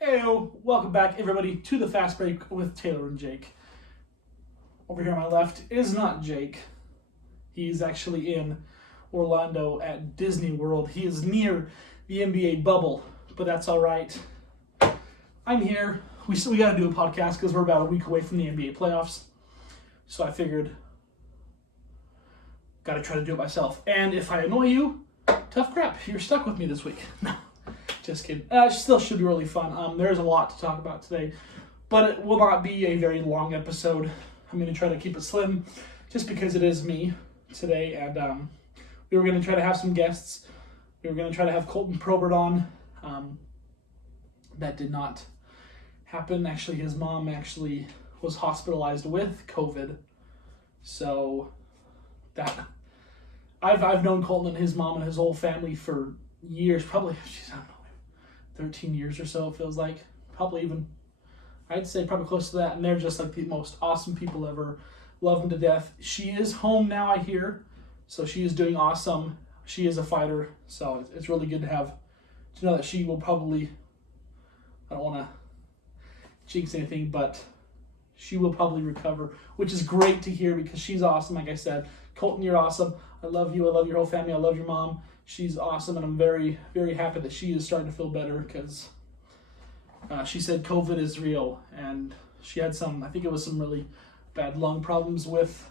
Heyo, welcome back everybody to the Fast Break with Taylor and Jake. Over here on my left is not Jake. He's actually in Orlando at Disney World. He is near the NBA bubble, but that's all right. I'm here. We got to do a podcast because we're about a week away from the NBA playoffs. So I figured, got to try to do it myself. And if I annoy you, tough crap. You're stuck with me this week. No. Just kidding. It still should be really fun. There's a lot to talk about today, but it will not be a very long episode. I'm going to try to keep it slim just because it is me today, and we were going to try to have some guests. We were going to try to have Colton Probert on. That did not happen. Actually, his mom actually was hospitalized with COVID, so that I've known Colton and his mom and his whole family for years, probably, I don't know, 13 years or so, it feels like. Probably even, I'd say probably close to that. And they're just like the most awesome people ever. Love them to death. She is home now, I hear. So she is doing awesome. She is a fighter. So it's really good to know that she will probably, I don't want to jinx anything, but she will probably recover, which is great to hear because she's awesome. Like I said, Colton, you're awesome. I love you. I love your whole family. I love your mom. She's awesome, and I'm very, very happy that she is starting to feel better because she said COVID is real, and she had some, I think it was some really bad lung problems with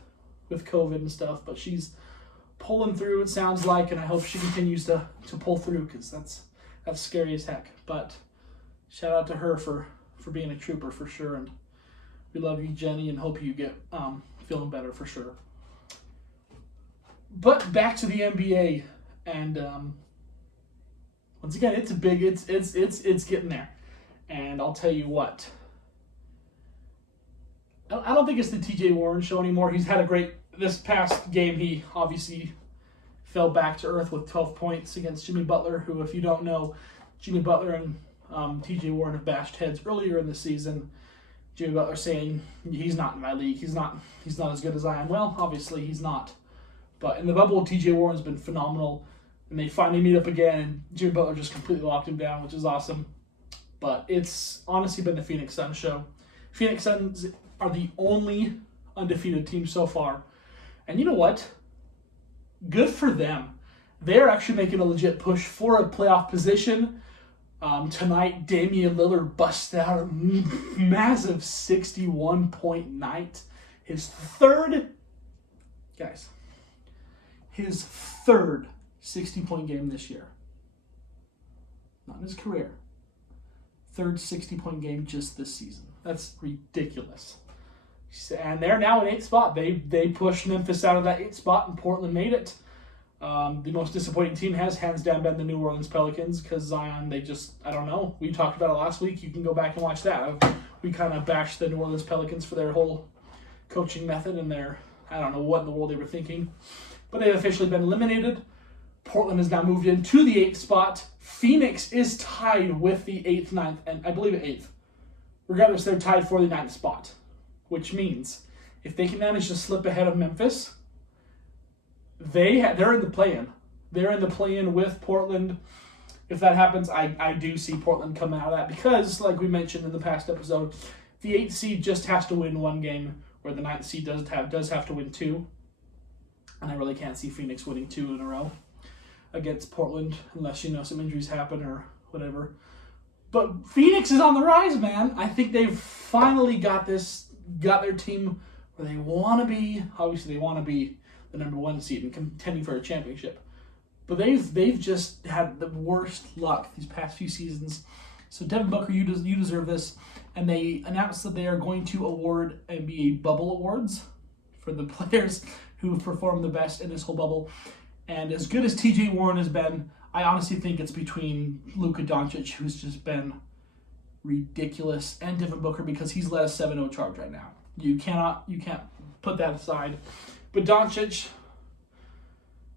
COVID and stuff, but she's pulling through, it sounds like, and I hope she continues to pull through because that's scary as heck. But shout out to her for being a trooper for sure, and we love you, Jenny, and hope you get feeling better for sure. But back to the NBA. And once again, it's getting there. And I'll tell you what, I don't think it's the TJ Warren show anymore. He's had a great, this past game, he obviously fell back to earth with 12 points against Jimmy Butler, who, if you don't know, Jimmy Butler and TJ Warren have bashed heads earlier in the season. Jimmy Butler saying, he's not in my league. He's not as good as I am. Well, obviously he's not. But in the bubble, TJ Warren's been phenomenal. And they finally meet up again, and Jimmy Butler just completely locked him down, which is awesome. But it's honestly been the Phoenix Suns show. Phoenix Suns are the only undefeated team so far. And you know what? Good for them. They're actually making a legit push for a playoff position. Tonight, Damian Lillard busted out a massive 61-point night. His third 60-point game this year. Not in his career. Third 60-point game just this season. That's ridiculous. And they're now in 8th spot. They pushed Memphis out of that 8th spot, and Portland made it. The most disappointing team has hands down been the New Orleans Pelicans because Zion, I don't know. We talked about it last week. You can go back and watch that. We kind of bashed the New Orleans Pelicans for their whole coaching method and I don't know what in the world they were thinking. But they've officially been eliminated. Portland has now moved into the 8th spot. Phoenix is tied with the 8th, 9th, and I believe 8th. Regardless, they're tied for the 9th spot, which means if they can manage to slip ahead of Memphis, they're in the play-in. They're in the play-in with Portland. If that happens, I do see Portland coming out of that because, like we mentioned in the past episode, the 8th seed just has to win one game, where the 9th seed does have to win two. And I really can't see Phoenix winning 2 in a row against Portland unless, some injuries happen or whatever. But Phoenix is on the rise, man. I think they've finally got their team where they want to be. Obviously, they want to be the number 1 seed and contending for a championship. But they've just had the worst luck these past few seasons. So Devin Booker, you deserve this. And they announced that they are going to award NBA Bubble Awards for the players who have performed the best in this whole bubble. And as good as TJ Warren has been, I honestly think it's between Luka Doncic, who's just been ridiculous, and Devin Booker because he's led a 7-0 charge right now. You can't put that aside. But Doncic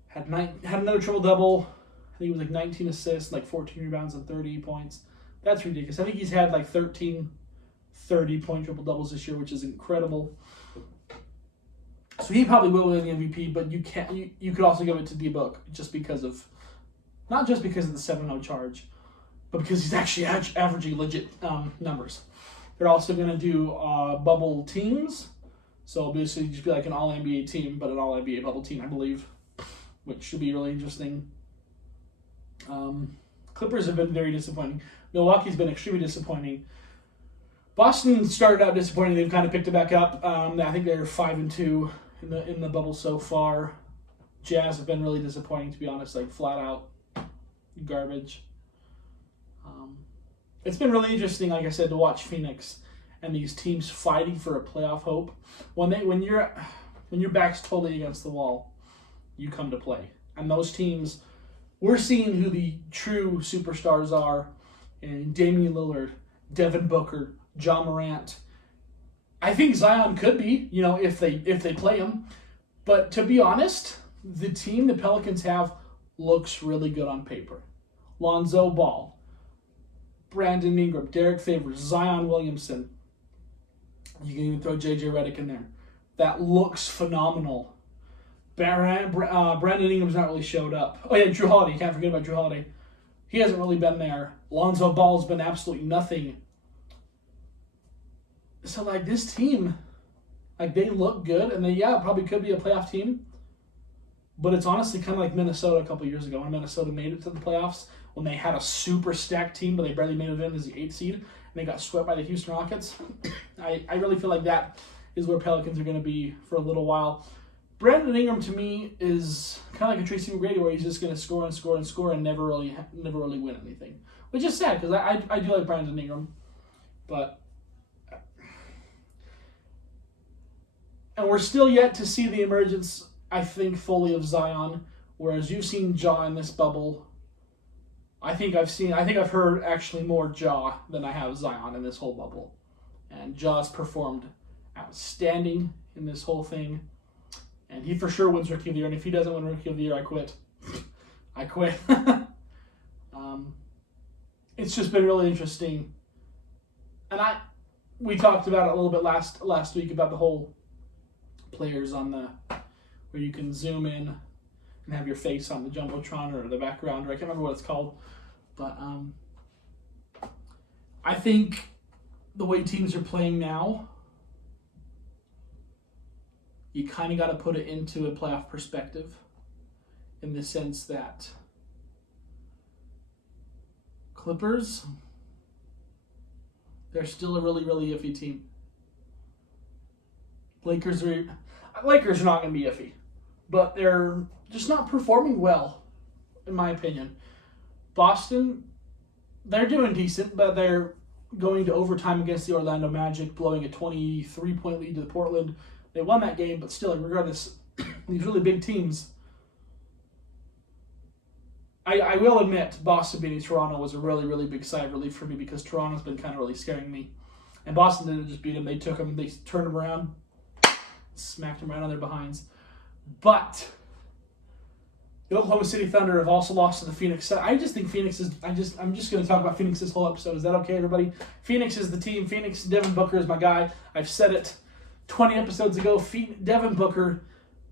had another triple-double. I think it was like 19 assists, like 14 rebounds and 30 points. That's ridiculous. I think he's had like 13 30-point triple-doubles this year, which is incredible. So he probably will win the MVP, but you could also give it to D-Book not just because of the 7-0 charge. but because he's actually averaging legit numbers. They're also going to do bubble teams. So basically just be like an all-NBA team, but an all-NBA bubble team, I believe, which should be really interesting. Clippers have been very disappointing. Milwaukee's been extremely disappointing. Boston started out disappointing. They've kind of picked it back up. I think they're 5-2 in the bubble so far. Jazz have been really disappointing, to be honest, like flat out garbage. It's been really interesting, like I said, to watch Phoenix and these teams fighting for a playoff hope. When your back's totally against the wall, you come to play. And those teams, we're seeing who the true superstars are. And Damian Lillard, Devin Booker, Ja Morant. I think Zion could be, if they play him. But to be honest, the team the Pelicans have looks really good on paper. Lonzo Ball, Brandon Ingram, Derek Favors, Zion Williamson. You can even throw J.J. Redick in there. That looks phenomenal. Brandon Ingram's not really showed up. Oh yeah, Drew Holiday. Can't forget about Drew Holiday. He hasn't really been there. Lonzo Ball's been absolutely nothing. So this team, they look good, and they probably could be a playoff team. But it's honestly kind of like Minnesota a couple years ago when Minnesota made it to the playoffs, when they had a super stacked team, but they barely made it in as the 8th seed, and they got swept by the Houston Rockets. I really feel like that is where Pelicans are going to be for a little while. Brandon Ingram, to me, is kind of like a Tracy McGrady, where he's just going to score and score and score and never really win anything. Which is sad, because I do like Brandon Ingram. And we're still yet to see the emergence, I think, fully of Zion. Whereas you've seen Ja in this bubble. I think I've heard actually more Ja than I have Zion in this whole bubble. And Ja's performed outstanding in this whole thing. And he for sure wins Rookie of the Year. And if he doesn't win Rookie of the Year, I quit. I quit. It's just been really interesting. And we talked about it a little bit last week about the whole players on where you can zoom in and have your face on the Jumbotron or the background, or I can't remember what it's called. But I think the way teams are playing now, you kind of got to put it into a playoff perspective, in the sense that Clippers, they're still a really, really iffy team. Lakers are not going to be iffy, but they're just not performing well, in my opinion. Boston, they're doing decent, but they're going to overtime against the Orlando Magic, blowing a 23-point lead to Portland. They won that game, but still, regardless, these really big teams. I will admit, Boston beating Toronto was a really, really big sigh of relief for me, because Toronto's been kind of really scaring me. And Boston didn't just beat them. They took them, they turned them around, smacked them right on their behinds. But the Oklahoma City Thunder have also lost to the Phoenix. I just think Phoenix is... I'm just going to talk about Phoenix this whole episode. Is that okay, everybody? Phoenix is the team. Phoenix, Devin Booker is my guy. I've said it 20 episodes ago. Devin Booker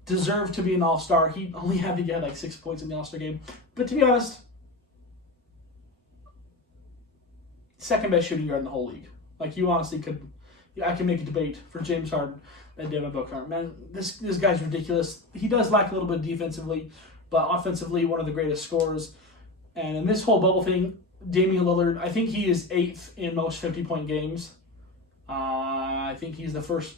deserved to be an All-Star. He only had to get 6 points in the All-Star game. But to be honest, second best shooting guard in the whole league. You honestly could... I can make a debate for James Harden and Devin Booker. Man, this guy's ridiculous. He does lack a little bit defensively, but offensively, one of the greatest scorers. And in this whole bubble thing, Damian Lillard, I think he is 8th in most 50-point games. I think he's the first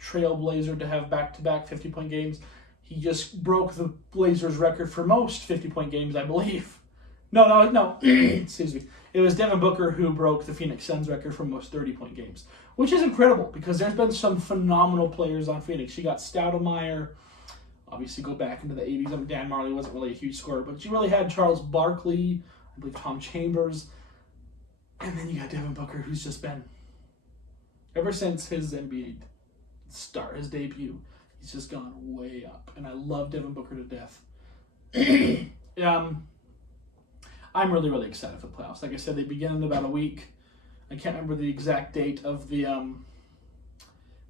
trailblazer to have back-to-back 50-point games. He just broke the Blazers record for most 50-point games, I believe. No. Excuse me. It was Devin Booker who broke the Phoenix Suns record for most 30-point games, which is incredible, because there's been some phenomenal players on Phoenix. You got Stoudemire. Obviously, go back into the 80s. Dan Marley wasn't really a huge scorer, but you really had Charles Barkley, I believe Tom Chambers, and then you got Devin Booker, who's just been, ever since his NBA start, his debut, he's just gone way up, and I love Devin Booker to death. I'm really, really excited for the playoffs. Like I said, they begin in about a week. I can't remember the exact date of the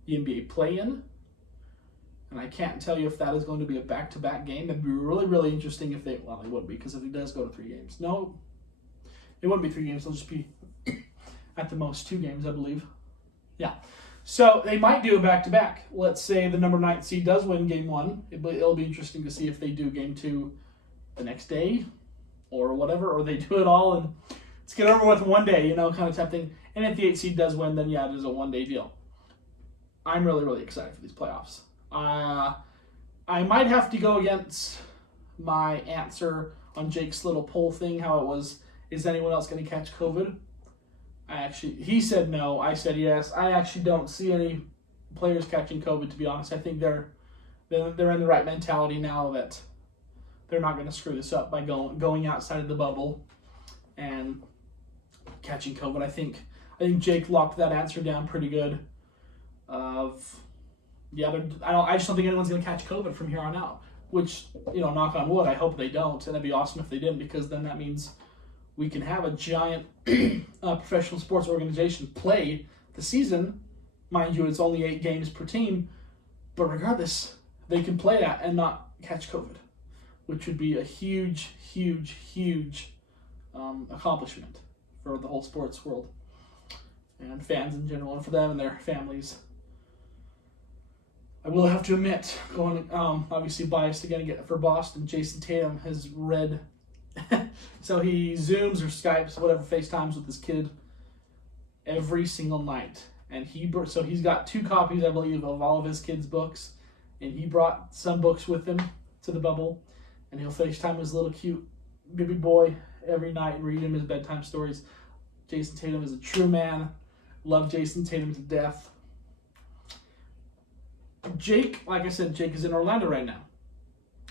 NBA play-in. And I can't tell you if that is going to be a back-to-back game. That'd be really, really interesting if they... Well, it would be, because if he does go to 3 games. No. It wouldn't be 3 games. It'll just be at the most 2 games, I believe. Yeah. So they might do a back-to-back. Let's say the number 9 seed does win game 1. It'll be interesting to see if they do game 2 the next day or whatever, or they do it all and let's get over with one day, kind of type thing. And if the 8 seed does win, then yeah, it is a one-day deal. I'm really, really excited for these playoffs. I might have to go against my answer on Jake's little poll thing, how it was, is anyone else going to catch COVID? He said no. I said yes. I actually don't see any players catching COVID, to be honest. I think they're in the right mentality now that they're not going to screw this up by going outside of the bubble and catching COVID. I think Jake locked that answer down pretty good. I just don't think anyone's going to catch COVID from here on out. Which, knock on wood, I hope they don't, and it'd be awesome if they didn't, because then that means we can have a giant professional sports organization play the season. Mind you, it's only 8 games per team, but regardless, they can play that and not catch COVID, which would be a huge, huge, huge accomplishment for the whole sports world and fans in general, and for them and their families. I will have to admit, going obviously biased again for Boston, Jason Tatum has read, so he Zooms or Skypes, whatever, FaceTimes with his kid every single night. And so he's got 2 copies, I believe, of all of his kids' books, and he brought some books with him to the bubble, and he'll FaceTime his little cute baby boy every night and read him his bedtime stories. Jason Tatum is a true man. Love Jason Tatum to death. Jake, like I said, Jake is in Orlando right now.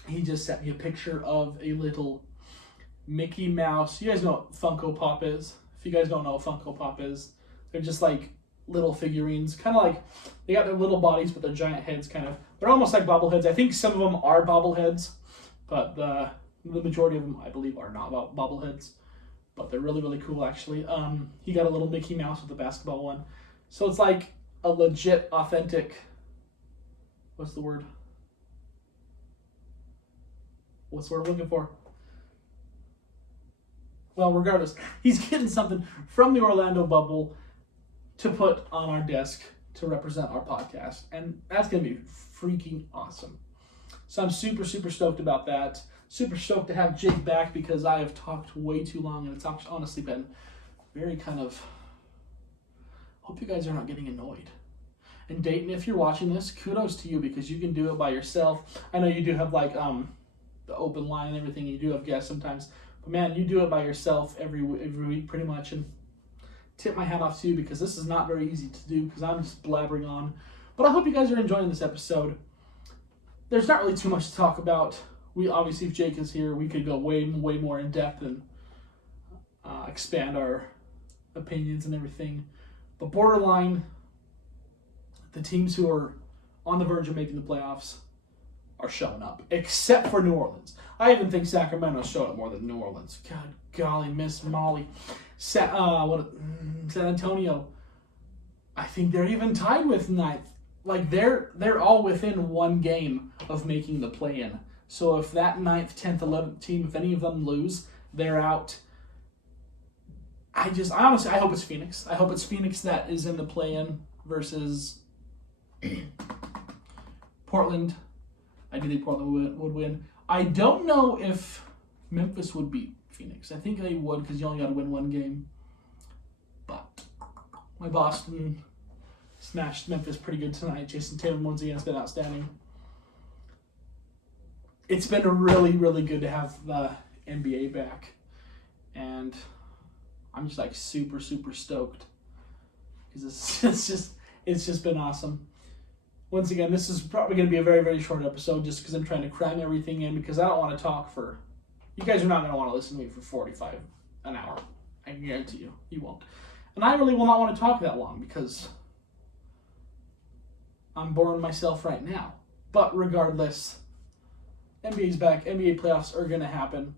He just sent me a picture of a little Mickey Mouse. You guys know what Funko Pop is. If you guys don't know what Funko Pop is, they're just like little figurines. Kind of like, they got their little bodies, but their giant heads kind of. They're almost like bobbleheads. I think some of them are bobbleheads, but the majority of them, I believe, are not bobbleheads. But they're really, really cool, actually. He got a little Mickey Mouse with the basketball one. So it's like a legit, authentic... What's the word I'm looking for? Well, regardless, he's getting something from the Orlando bubble to put on our desk to represent our podcast. And that's going to be freaking awesome. So I'm super, super stoked about that. Super stoked to have Jake back because I have talked way too long and it's honestly been very kind of... Hope you guys are not getting annoyed. And Dayton, if you're watching this, kudos to you because you can do it by yourself. I know you do have like the open line and everything. You do have guests sometimes, but man, you do it by yourself every week pretty much. And tip my hat off to you because this is not very easy to do because I'm just blabbering on. But I hope you guys are enjoying this episode. There's not really too much to talk about. We obviously, if Jake is here, we could go way more in depth and expand our opinions and everything. But borderline. The teams who are on the verge of making the playoffs are showing up, except for New Orleans. I even think Sacramento showed up more than New Orleans. God golly, Miss Molly. San Antonio, I think they're even tied with 9th. Like, they're all within 1 game of making the play-in. So if that 9th, 10th, 11th team, if any of them lose, they're out. I honestly hope it's Phoenix. I hope it's Phoenix that is in the play-in versus... Portland. I do think Portland would win. I don't know if Memphis would beat Phoenix. I think they would because you only got to win 1 game. But my Boston smashed Memphis pretty good tonight. Jason Tatum once again has been outstanding. It's been really, really good to have the NBA back. And I'm just like super, super stoked. Because it's just been awesome. Once again, this is probably going to be a very, very short episode just because I'm trying to cram everything in because I don't want to talk for... You guys are not going to want to listen to me for 45 an hour. I can guarantee you. You won't. And I really will not want to talk that long because I'm boring myself right now. But regardless, NBA's back. NBA playoffs are going to happen.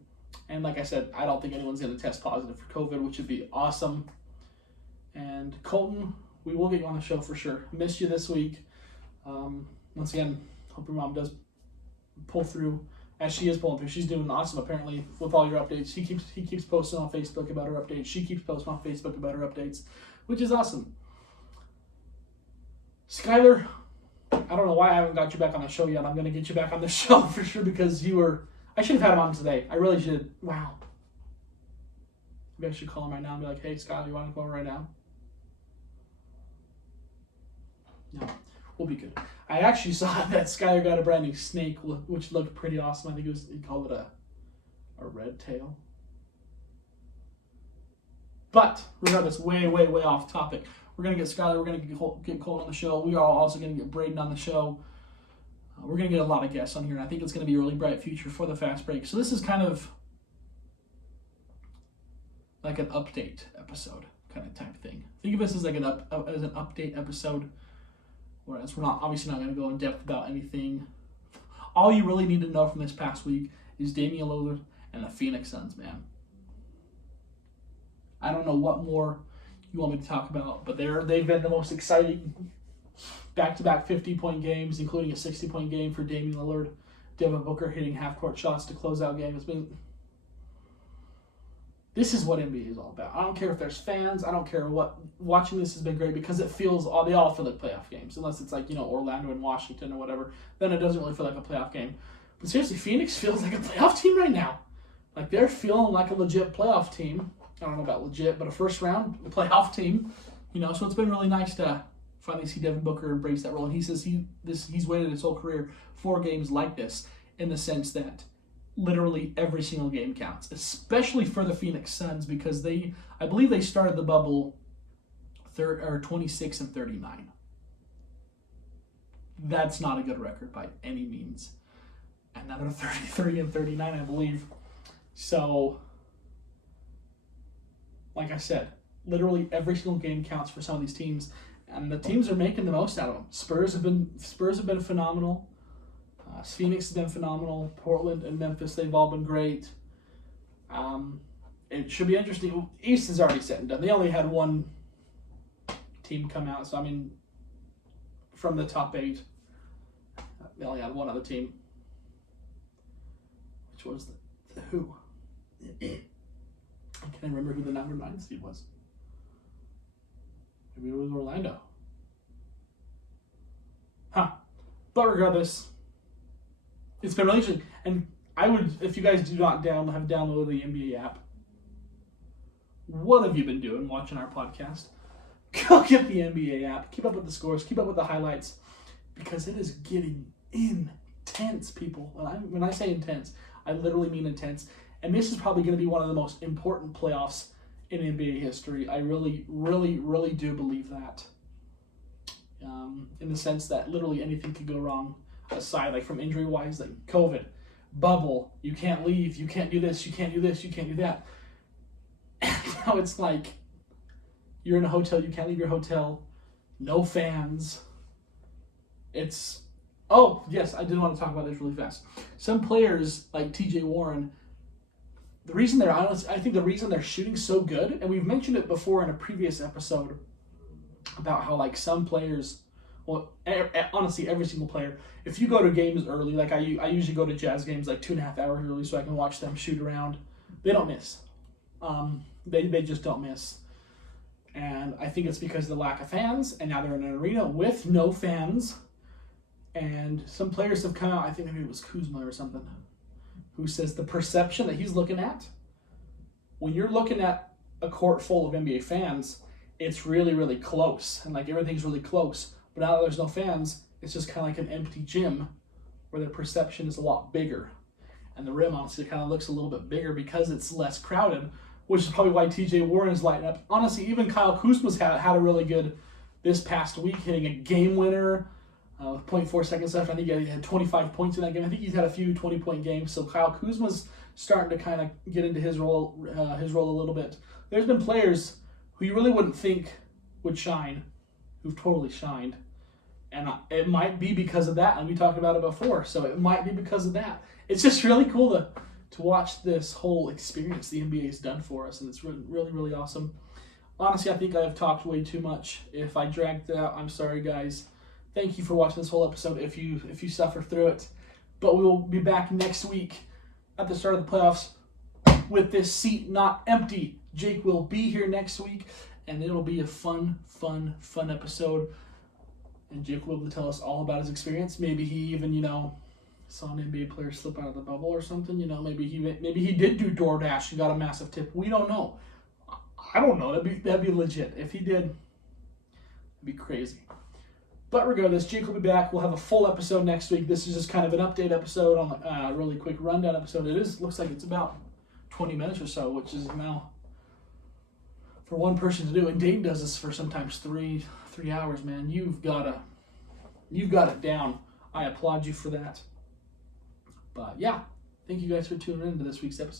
And like I said, I don't think anyone's going to test positive for COVID, which would be awesome. And Colton, we will get you on the show for sure. Missed you this week. Once again, hope your mom does pull through as she is pulling through. She's doing awesome apparently with all your updates. He keeps posting on Facebook about her updates. She keeps posting on Facebook about her updates, which is awesome. Skylar, I don't know why I haven't got you back on the show yet. I'm going to get you back on the show for sure because I should have had him on today. I really should. Wow. Maybe I should call him right now and be like, hey, Skylar, you want to call him right now? No, we'll be good. I actually saw that Skylar got a brand new snake, which looked pretty awesome. I think he called it a red tail. But regardless, way off topic. We're going to get Skylar, we're going to get Cole on the show. We are also going to get Braden on the show. We're going to get a lot of guests on here, and I think it's going to be a really bright future for the Fast Break. So this is kind of like an update episode kind of type thing. Think of this as like an update episode, whereas we're obviously not going to go in depth about anything. All you really need to know from this past week is Damian Lillard and the Phoenix Suns, man. I don't know what more you want me to talk about, but they've been the most exciting back-to-back 50-point games, including a 60-point game for Damian Lillard. Devin Booker hitting half-court shots to close out game. This is what NBA is all about. I don't care if there's fans. I don't care what. Watching this has been great because they all feel like playoff games, unless it's like, Orlando and Washington or whatever. Then it doesn't really feel like a playoff game. But seriously, Phoenix feels like a playoff team right now. Like they're feeling like a legit playoff team. I don't know about legit, but a first round playoff team, so it's been really nice to finally see Devin Booker embrace that role. And he says he's waited his whole career for games like this, in the sense that literally every single game counts, especially for the Phoenix Suns, because I believe they started the bubble 26-39. That's not a good record by any means. And now they're 33-39, I believe. So, like I said, literally every single game counts for some of these teams, and the teams are making the most out of them. Spurs have been phenomenal. Phoenix has been phenomenal. Portland and Memphis, they've all been great. It should be interesting. East is already set and done. They only had one team come out, so from the top 8, they only had one other team, which was the who? I can't remember who the number 9 seed was. Maybe it was Orlando. But regardless, it's been really interesting. And I would, if you guys do not have downloaded the NBA app, what have you been doing watching our podcast? Go get the NBA app. Keep up with the scores. Keep up with the highlights. Because it is getting intense, people. When I say intense, I literally mean intense. And this is probably going to be one of the most important playoffs in NBA history. I really, really, really do believe that. In the sense that literally anything could go wrong, aside like from injury-wise, like COVID, bubble, you can't leave, you can't do this, you can't do this, you can't do that. And now it's like you're in a hotel, you can't leave your hotel, no fans. Oh, yes, I did want to talk about this really fast. Some players like TJ Warren, I think the reason they're shooting so good, and we've mentioned it before in a previous episode about how like some players, well, honestly, every single player, if you go to games early, like I usually go to Jazz games like 2.5 hours early so I can watch them shoot around, they don't miss. They just don't miss. And I think it's because of the lack of fans, and now they're in an arena with no fans. And some players have come out, I think maybe it was Kuzma or something, who says the perception that he's looking at, when you're looking at a court full of NBA fans, it's really, really close. And like everything's really close. But now that there's no fans, it's just kind of like an empty gym where the perception is a lot bigger. And the rim honestly kind of looks a little bit bigger because it's less crowded, which is probably why TJ Warren is lighting up. Honestly, even Kyle Kuzma's had a really good this past week, hitting a game winner with 0.4 seconds left. I think he had 25 points in that game. I think he's had a few 20-point games. So Kyle Kuzma's starting to kind of get into his role a little bit. There's been players who you really wouldn't think would shine, who've totally shined. And it might be because of that, and we talked about it before, so it might be because of that. It's just really cool to watch this whole experience the NBA has done for us, and it's really, really, really awesome. Honestly, I think I've talked way too much. If I dragged it out, I'm sorry, guys. Thank you for watching this whole episode. If you suffer through it, But we will be back next week at the start of the playoffs with this seat not empty. Jake will be here next week, and it'll be a fun episode. And Jake will be able to tell us all about his experience. Maybe he even, saw an NBA player slip out of the bubble or something. Maybe he did do DoorDash and got a massive tip. We don't know. I don't know. That'd be legit. If he did, it'd be crazy. But regardless, Jake will be back. We'll have a full episode next week. This is just kind of an update episode on a really quick rundown episode. Looks like it's about 20 minutes or so, which is now for one person to do. And Dayton does this for sometimes 3 hours, man. You've got it down. I applaud you for that. But yeah, thank you guys for tuning in to this week's episode.